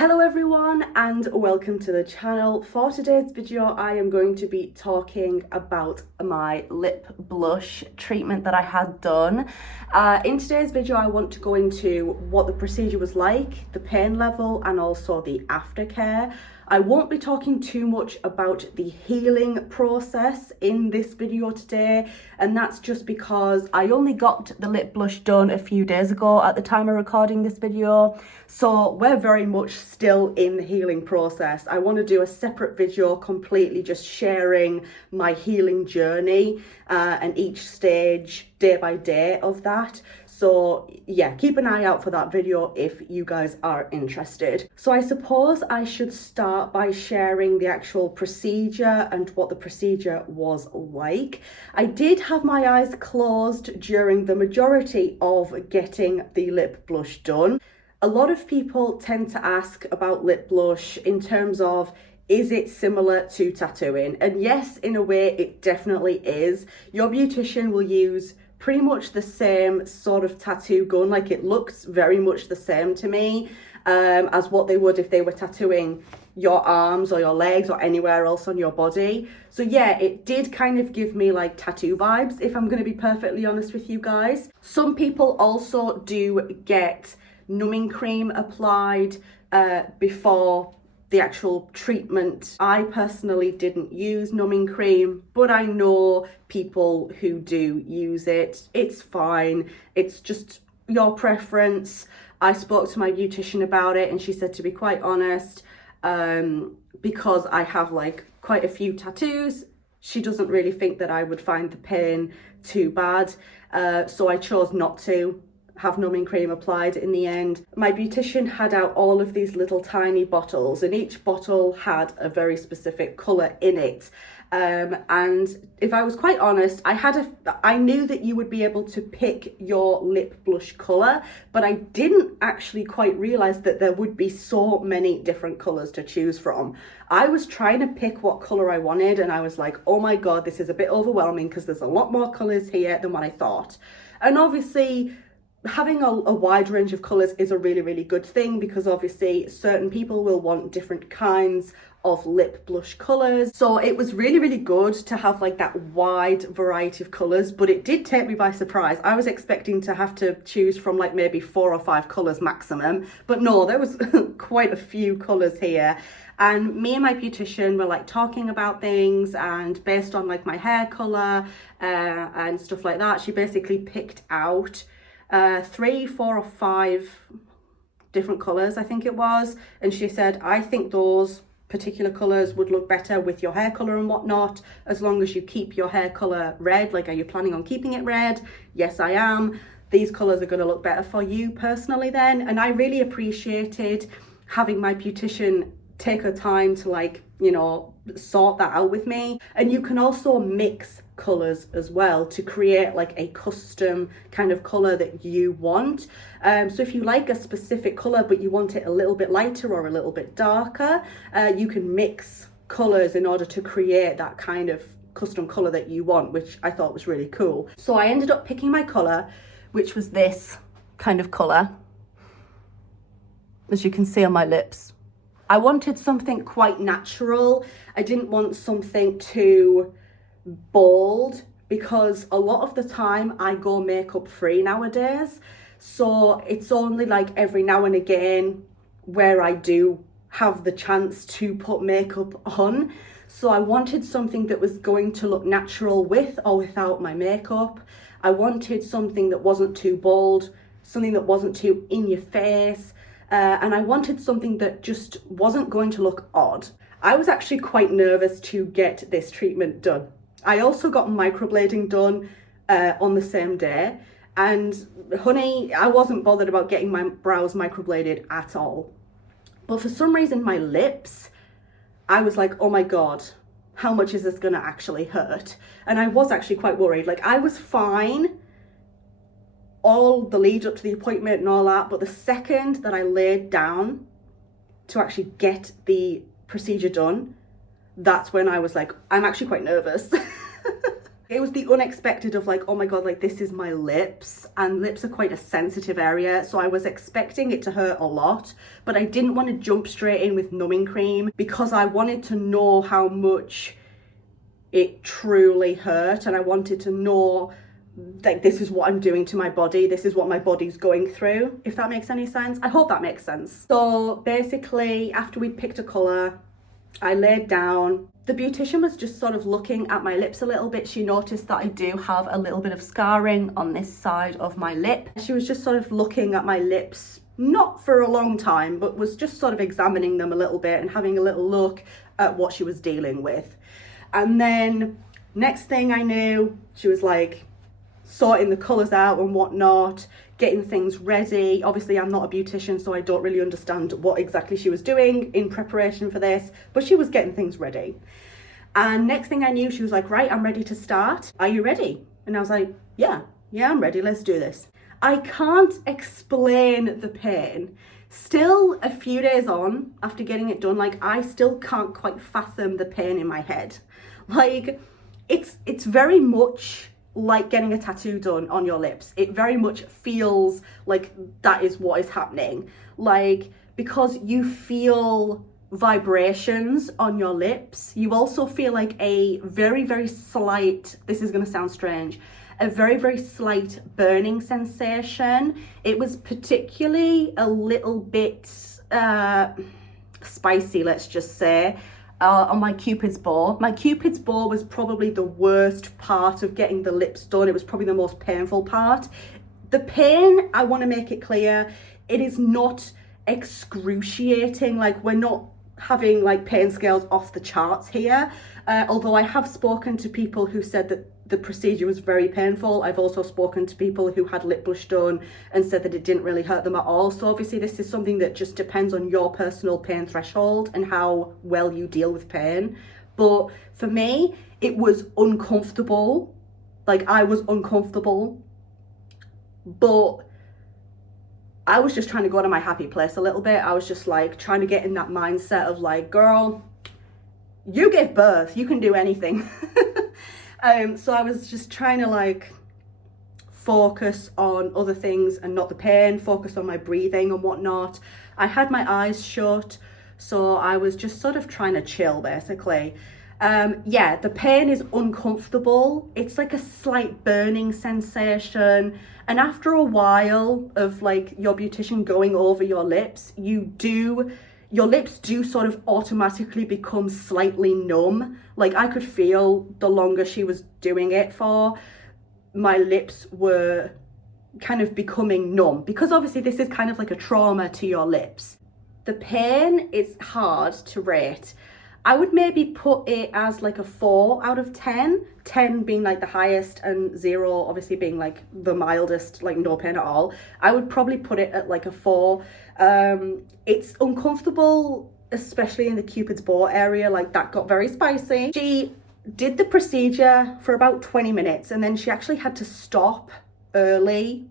Hello everyone and welcome to the channel. For today's video I am going to be talking about my lip blush treatment that I had done. In today's video I want to go into what the procedure was like, the pain level and also the aftercare. I won't be talking too much about the healing process in this video today, and that's just because I only got the lip blush done a few days ago at the time of recording this video, so we're very much still in the healing process. I want to do a separate video completely just sharing my healing journey and each stage day by day of that. So yeah, keep an eye out for that video if you guys are interested. So I suppose I should start by sharing the actual procedure and what the procedure was like. I did have my eyes closed during the majority of getting the lip blush done. A lot of people tend to ask about lip blush in terms of, is it similar to tattooing? And yes, in a way it definitely is. Your beautician will use pretty much the same sort of tattoo gun, like it looks very much the same to me as what they would if they were tattooing your arms or your legs or anywhere else on your body. So yeah, it did kind of give me like tattoo vibes, if I'm going to be perfectly honest with you guys. Some people also do get numbing cream applied before the actual treatment. I personally didn't use numbing cream, but I know people who do use it. It's fine. It's just your preference. I spoke to my beautician about it and she said, to be quite honest, because I have like quite a few tattoos, she doesn't really think that I would find the pain too bad. So I chose not to have numbing cream applied in the end. My beautician had out all of these little tiny bottles, and each bottle had a very specific colour in it. And if I was quite honest, I knew that you would be able to pick your lip blush colour, but I didn't actually quite realise that there would be so many different colours to choose from. I was trying to pick what colour I wanted and I was like, oh my god, this is a bit overwhelming because there's a lot more colours here than what I thought. And obviously having a wide range of colours is a really good thing, because obviously certain people will want different kinds of lip blush colours. So it was really good to have like that wide variety of colours, but it did take me by surprise. I was expecting to have to choose from like maybe 4 or 5 colours maximum, but no, there was quite a few colours here. And me and my beautician were like talking about things, and based on like my hair colour and stuff like that, she basically picked out 3, 4 or 5 different colours, I think it was, and she said, I think those particular colours would look better with your hair colour and whatnot, as long as you keep your hair colour red. Like, are you planning on keeping it red? Yes, I am. These colours are going to look better for you personally then. And I really appreciated having my beautician take her time to, like, you know, sort that out with me. And you can also mix colours as well to create like a custom kind of colour that you want. So if you like a specific colour but you want it a little bit lighter or a little bit darker, you can mix colours in order to create that kind of custom colour that you want, which I thought was really cool. So I ended up picking my colour, which was this kind of colour, as you can see on my lips. I wanted something quite natural. I didn't want something too bold, because a lot of the time I go makeup free nowadays, so it's only like every now and again where I do have the chance to put makeup on. So I wanted something that was going to look natural with or without my makeup. I wanted something that wasn't too bold, something that wasn't too in your face, and I wanted something that just wasn't going to look odd. I was actually quite nervous to get this treatment done. I also got microblading done on the same day, and honey, I wasn't bothered about getting my brows microbladed at all. But for some reason my lips, I was like, oh my god, how much is this gonna actually hurt? And I was actually quite worried. Like, I was fine all the lead up to the appointment and all that, but the second that I laid down to actually get the procedure done, that's when I was like, I'm actually quite nervous. It was the unexpected of like, oh my God, like this is my lips, and lips are quite a sensitive area. So I was expecting it to hurt a lot, but I didn't want to jump straight in with numbing cream because I wanted to know how much it truly hurt. And I wanted to know like, this is what I'm doing to my body. This is what my body's going through, if that makes any sense. I hope that makes sense. So basically, after we picked a colour, I laid down. The beautician was just sort of looking at my lips a little bit. She noticed that I do have a little bit of scarring on this side of my lip. She was just sort of looking at my lips, not for a long time, but was just sort of examining them a little bit and having a little look at what she was dealing with. And then next thing I knew, she was like sorting the colours out and whatnot, getting things ready. Obviously, I'm not a beautician, so I don't really understand what exactly she was doing in preparation for this, but she was getting things ready. And next thing I knew, she was like, right, I'm ready to start. Are you ready? And I was like, yeah, I'm ready. Let's do this. I can't explain the pain. Still, a few days on after getting it done, like I still can't quite fathom the pain in my head. Like it's very much like getting a tattoo done on your lips. It very much feels like that is what is happening. Like, because you feel vibrations on your lips, you also feel like a very, very slight, this is going to sound strange, a very, very slight burning sensation. It was particularly a little bit spicy, let's just say. On my Cupid's bow. My Cupid's bow was probably the worst part of getting the lips done. It was probably the most painful part. The pain, I want to make it clear, it is not excruciating. Like, we're not having like pain scales off the charts here. Although I have spoken to people who said that the procedure was very painful. I've also spoken to people who had lip blush done and said that it didn't really hurt them at all. So obviously this is something that just depends on your personal pain threshold and how well you deal with pain. But for me, it was uncomfortable. Like, I was uncomfortable, but I was just trying to go to my happy place a little bit. I was just like trying to get in that mindset of like, girl, you gave birth, you can do anything. So I was just trying to like focus on other things and not the pain, focus on my breathing and whatnot. I had my eyes shut, so I was just sort of trying to chill basically. Yeah, the pain is uncomfortable. It's like a slight burning sensation. And after a while of like your beautician going over your lips, your lips do sort of automatically become slightly numb. Like, I could feel the longer she was doing it for, my lips were kind of becoming numb, because obviously this is kind of like a trauma to your lips. The pain is hard to rate. I would maybe put it as like a 4 out of 10, 10 being like the highest and 0 obviously being like the mildest, like no pain at all. I would probably put it at like a 4. It's uncomfortable, especially in the Cupid's bow area, like that got very spicy. She did the procedure for about 20 minutes and then she actually had to stop early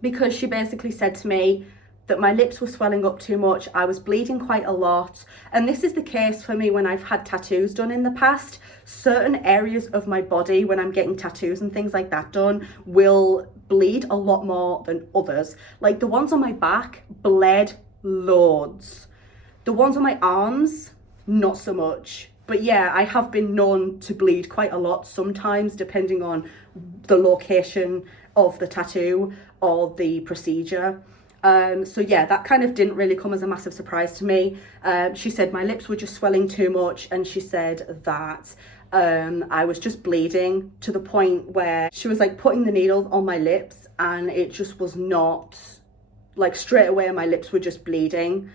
because she basically said to me that my lips were swelling up too much, I was bleeding quite a lot. And this is the case for me when I've had tattoos done in the past. Certain areas of my body, when I'm getting tattoos and things like that done, will bleed a lot more than others. Like the ones on my back bled loads. The ones on my arms, not so much. But yeah, I have been known to bleed quite a lot sometimes, depending on the location of the tattoo or the procedure. So yeah, that kind of didn't really come as a massive surprise to me. She said my lips were just swelling too much, and she said that I was just bleeding to the point where she was like putting the needle on my lips and it just was not, like straight away my lips were just bleeding.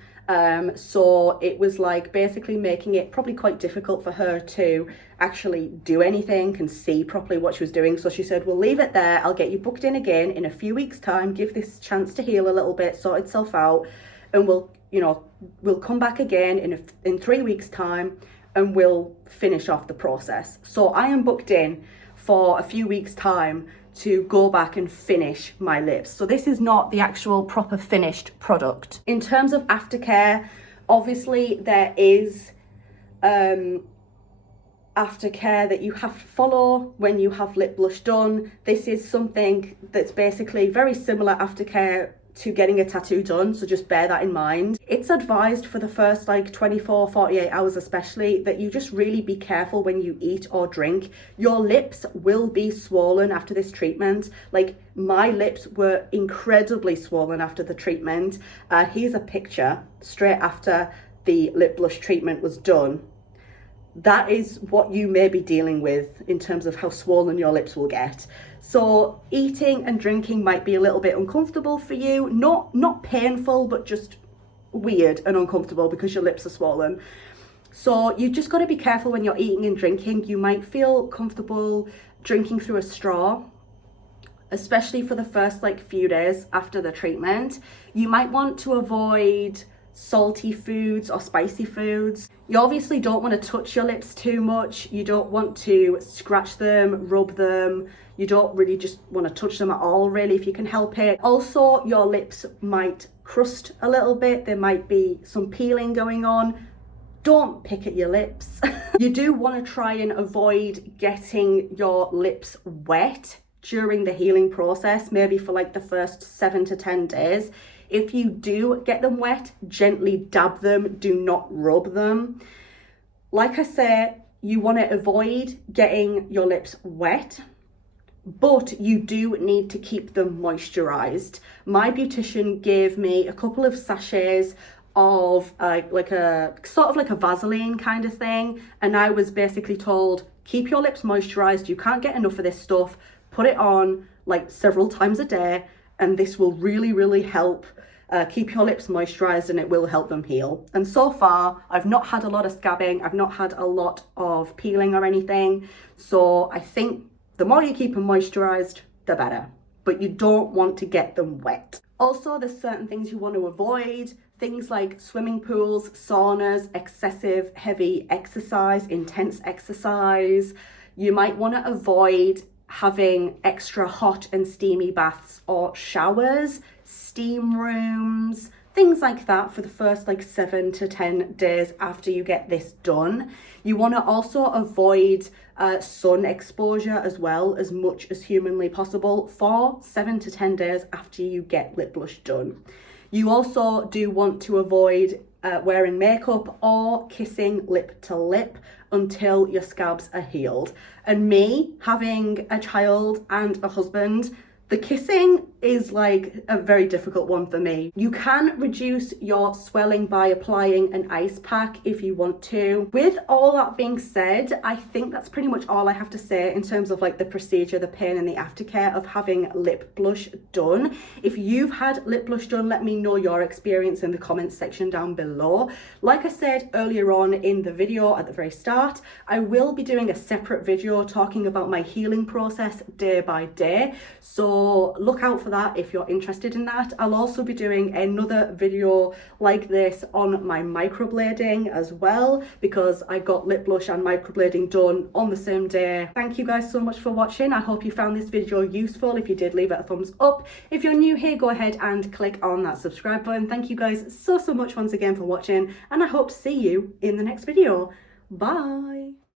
So it was like basically making it probably quite difficult for her to actually do anything and see properly what she was doing. So she said, we'll leave it there. I'll get you booked in again in a few weeks' time, give this chance to heal a little bit, sort itself out. And we'll come back again in 3 weeks' time and we'll finish off the process. So I am booked in for a few weeks' time to go back and finish my lips. So this is not the actual proper finished product. In terms of aftercare, obviously there is aftercare that you have to follow when you have lip blush done. This is something that's basically very similar aftercare to getting a tattoo done, so just bear that in mind. It's advised for the first like 24-48 hours especially that you just really be careful when you eat or drink. Your lips will be swollen after this treatment. Like, my lips were incredibly swollen after the treatment. Here's a picture straight after the lip blush treatment was done. That is what you may be dealing with in terms of how swollen your lips will get. So eating and drinking might be a little bit uncomfortable for you. Not painful, but just weird and uncomfortable because your lips are swollen. So you just got to be careful when you're eating and drinking. You might feel comfortable drinking through a straw, especially for the first like few days after the treatment. You might want to avoid salty foods or spicy foods. You obviously don't want to touch your lips too much. You don't want to scratch them, rub them. You don't really just want to touch them at all, really, if you can help it. Also, your lips might crust a little bit. There might be some peeling going on. Don't pick at your lips. You do want to try and avoid getting your lips wet during the healing process, maybe for like the first 7 to 10 days. If you do get them wet, gently dab them, do not rub them. Like I said, you want to avoid getting your lips wet, but you do need to keep them moisturized. My beautician gave me a couple of sachets of like a sort of like a Vaseline kind of thing, and I was basically told, keep your lips moisturized. You can't get enough of this stuff. Put it on like several times a day, and this will really help keep your lips moisturized, and it will help them heal. And so far, I've not had a lot of scabbing. I've not had a lot of peeling or anything. So I think the more you keep them moisturized, the better. But you don't want to get them wet. Also, there's certain things you want to avoid. Things like swimming pools, saunas, excessive heavy exercise, intense exercise. You might want to avoid having extra hot and steamy baths or showers, steam rooms, things like that for the first like 7 to 10 days after you get this done. You want to also avoid sun exposure as well, as much as humanly possible, for 7 to 10 days after you get lip blush done. You also do want to avoid wearing makeup or kissing lip to lip until your scabs are healed. And me, having a child and a husband, the kissing is like a very difficult one for me. You can reduce your swelling by applying an ice pack if you want to. With all that being said, I think that's pretty much all I have to say in terms of like the procedure, the pain and the aftercare of having lip blush done. If you've had lip blush done, let me know your experience in the comments section down below. Like I said earlier on in the video at the very start, I will be doing a separate video talking about my healing process day by day. So look out for that if you're interested in that. I'll also be doing another video like this on my microblading as well, because I got lip blush and microblading done on the same day. Thank you guys so much for watching. I hope you found this video useful. If you did, leave it a thumbs up. If you're new here, go ahead and click on that subscribe button. Thank you guys so much once again for watching, and I hope to see you in the next video. Bye.